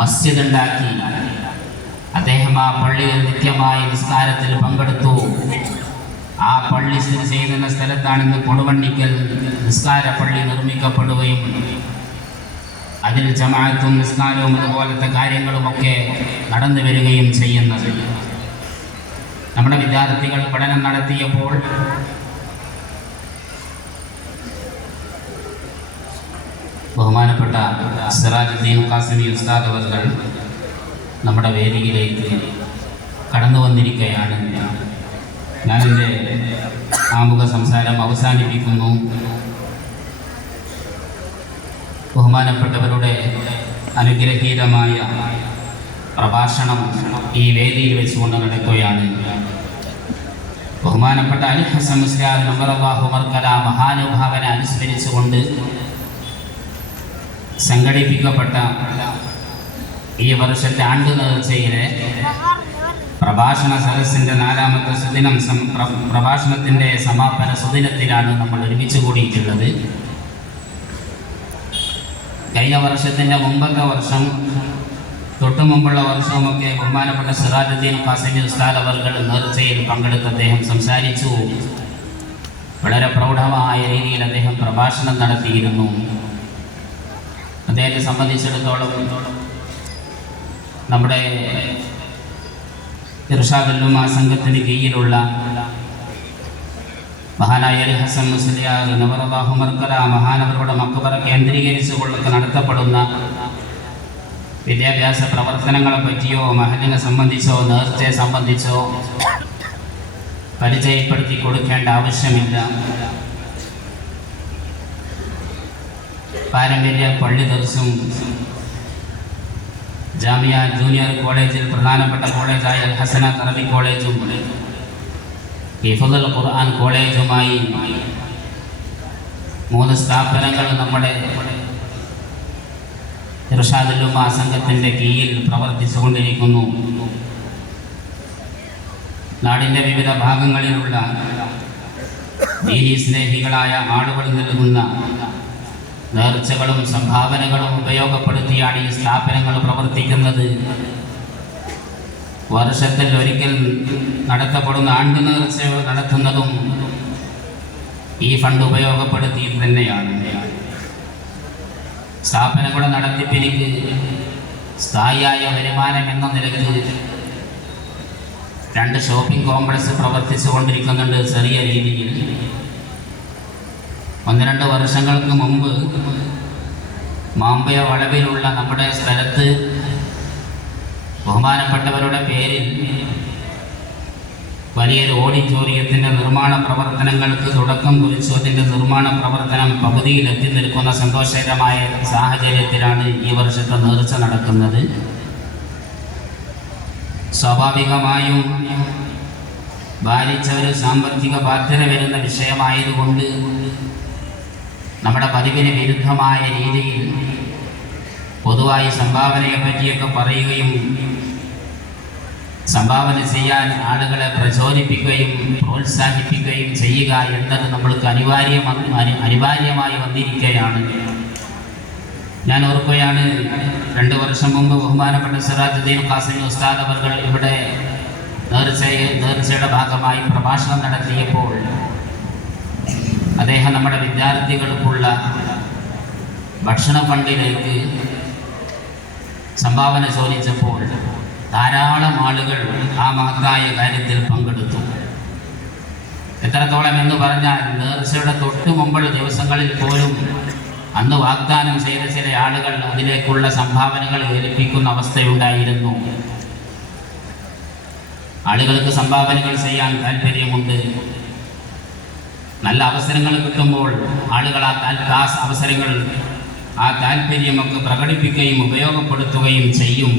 മസ്ജിദ് ഉണ്ടാക്കി അദ്ദേഹം ആ പള്ളിയിൽ നിത്യമായി നിസ്കാരത്തിൽ പങ്കെടുത്തു. ആ പള്ളി സ്ഥിതി ചെയ്യുന്ന സ്ഥലത്താണ് ഇന്ന് കൊടുവണ്ണിക്കൽ നിസ്കാര പള്ളി നിർമ്മിക്കപ്പെടുകയും അതിൽ ജമാഅത്തും നിസ്കാരവും അതുപോലത്തെ കാര്യങ്ങളുമൊക്കെ നടന്നു വരികയും ചെയ്യുന്നത്. നമ്മുടെ വിദ്യാർത്ഥികൾ പഠനം നടത്തിയപ്പോൾ ബഹുമാനപ്പെട്ട സിറാജുദ്ദീൻ കാസിമി ഉസ്താദ് അവർ നമ്മുടെ വേദിയിലേക്ക് കടന്നു വന്നിരിക്കുകയാണ് ഞാനെന്റെ ആമുഖ സംസാരം അവസാനിപ്പിക്കുന്നു. ബഹുമാനപ്പെട്ടവരുടെ അനുഗ്രഹീതമായ പ്രഭാഷണം ഈ വേദിയിൽ വെച്ചുകൊണ്ട് നടക്കുകയാണ്. ബഹുമാനപ്പെട്ട അലി ഹസൻ നമ്പറല്ലാഹു മർക്കല മഹാനുഭാവനെ അനുസ്മരിച്ചുകൊണ്ട് സംഘടിപ്പിക്കപ്പെട്ട ഈ വർഷത്തെ ആണ്ടു നേർച്ചയിലെ പ്രഭാഷണ സദസ്സിന്റെ നാലാമത്തെ സുദിനം പ്രഭാഷണത്തിന്റെ സമാപന സുദിനത്തിലാണ് നമ്മൾ ഒരുമിച്ച് കൂടിയിട്ടുള്ളത്. കഴിഞ്ഞ വർഷത്തിന്റെ മുമ്പത്തെ വർഷം തൊട്ടു മുമ്പുള്ള വർഷവുമൊക്കെ ബഹുമാനപ്പെട്ട സിറാജുദ്ദീൻ ഖാസിമി ഉസ്താദ് അവർ നേർച്ചയിൽ പങ്കെടുത്ത് അദ്ദേഹം സംസാരിച്ചു. വളരെ പ്രൗഢമായ രീതിയിൽ അദ്ദേഹം പ്രഭാഷണം നടത്തിയിരുന്നു. അദ്ദേഹത്തെ സംബന്ധിച്ചിടത്തോളം നമ്മുടെ ഇർഷാദുല്ലും ആ സംഘത്തിന് കീഴിലുള്ള മഹാനായ അലി ഹസൻ മുസ്ലിയാർ നവറലാഹു മർക്കല മഹാനവരുടെ മക്കബറ കേന്ദ്രീകരിച്ചുകൊണ്ടൊക്കെ നടത്തപ്പെടുന്ന വിദ്യാഭ്യാസ പ്രവർത്തനങ്ങളെ പറ്റിയോ മഹലിനെ സംബന്ധിച്ചോ നേർച്ചയെ സംബന്ധിച്ചോ പരിചയപ്പെടുത്തി കൊടുക്കേണ്ട ആവശ്യമില്ല. പാരമ്പര്യ പള്ളി ദിവസവും ജാമിയ ജൂനിയർ കോളേജിൽ പ്രധാനപ്പെട്ട കോളേജായ ഹസന അറബി കോളേജും ഹിഫുദൽ ഖുർആൻ കോളേജുമായി മൂന്ന് സ്ഥാപനങ്ങൾ നമ്മുടെ ഇർഷാദുല്ലുമ സംഘത്തിന്റെ കീഴിൽ പ്രവർത്തിച്ചുകൊണ്ടിരിക്കുന്നു. നാടിന്റെ വിവിധ ഭാഗങ്ങളിലുള്ള ദീനീ സ്നേഹികളായ ആളുകൾ നൽകുന്ന നേർച്ചകളും സംഭാവനകളും ഉപയോഗപ്പെടുത്തിയാണ് ഈ സ്ഥാപനങ്ങൾ പ്രവർത്തിക്കുന്നത്. വർഷത്തിൽ ഒരിക്കൽ നടത്തപ്പെടുന്ന ആണ്ട് നേർച്ച നടത്തുന്നതും ഈ ഫണ്ട് ഉപയോഗപ്പെടുത്തി തന്നെയാണ്. സ്ഥാപനങ്ങളുടെ നടത്തിപ്പിനിക്ക് സ്ഥായിയായ വരുമാനം എന്ന നിലയ്ക്ക് രണ്ട് ഷോപ്പിംഗ് കോംപ്ലക്സ് പ്രവർത്തിച്ചു കൊണ്ടിരിക്കുന്നുണ്ട് ചെറിയ രീതിയിൽ. ഒന്ന് രണ്ട് വർഷങ്ങൾക്ക് മുമ്പ് മാമ്പയ വളവിലുള്ള നമ്മുടെ സ്ഥലത്ത് ബഹുമാനപ്പെട്ടവരുടെ പേരിൽ വലിയൊരു ഓഡിറ്റോറിയത്തിന്റെ നിർമ്മാണ പ്രവർത്തനങ്ങൾക്ക് തുടക്കം കുറിച്ചു. അതിന്റെ നിർമ്മാണ പ്രവർത്തനം പകുതിയിൽ എത്തി നിൽക്കുന്ന സന്തോഷകരമായ സാഹചര്യത്തിലാണ് ഈ വർഷത്തെ നേർച്ച നടക്കുന്നത്. സ്വാഭാവികമായും ഭാരിച്ച ഒരു സാമ്പത്തിക ബാധ്യത വരുന്ന വിഷയമായതുകൊണ്ട് നമ്മുടെ പതിവിന് വിരുദ്ധമായ രീതിയിൽ പൊതുവായി സംഭാവനയെ പറ്റിയൊക്കെ പറയുകയും സംഭാവന ചെയ്യാൻ ആളുകളെ പ്രചോദിപ്പിക്കുകയും പ്രോത്സാഹിപ്പിക്കുകയും ചെയ്യുക എന്നത് നമ്മൾക്ക് അനിവാര്യമാണ് അനിവാര്യമായി വന്നിരിക്കുകയാണ്. ഞാൻ ഓർക്കുകയാണ് രണ്ട് വർഷം മുമ്പ് ബഹുമാനപ്പെട്ട സിറാജുദ്ദീൻ ഖാസിമി ഉസ്താദ് അവർ ഇവിടെ നേർച്ചയെ നേർച്ചയുടെ ഭാഗമായി പ്രഭാഷണം നടത്തിയപ്പോൾ അദ്ദേഹം നമ്മുടെ വിദ്യാർത്ഥികൾക്കുള്ള ഭക്ഷണ ഫണ്ടിലേക്ക് സംഭാവന ചോദിച്ചപ്പോൾ ധാരാളം ആളുകൾ ആ മഹത്തായ കാര്യത്തിൽ പങ്കെടുത്തു. എത്രത്തോളം എന്ന് പറഞ്ഞാൽ നേർച്ചയുടെ തൊട്ടു മുമ്പുള്ള ദിവസങ്ങളിൽ പോലും അന്ന് വാഗ്ദാനം ചെയ്ത ചില ആളുകൾ അതിലേക്കുള്ള സംഭാവനകൾ ഏൽപ്പിക്കുന്ന അവസ്ഥയുണ്ടായിരുന്നു. ആളുകൾക്ക് സംഭാവനകൾ ചെയ്യാൻ താല്പര്യമുണ്ട് നല്ല അവസരങ്ങൾ കിട്ടുമ്പോൾ ആളുകൾ ആ ആ അവസരങ്ങൾ ആ താല്പര്യമൊക്കെ പ്രകടിപ്പിക്കുകയും ഉപയോഗപ്പെടുത്തുകയും ചെയ്യും.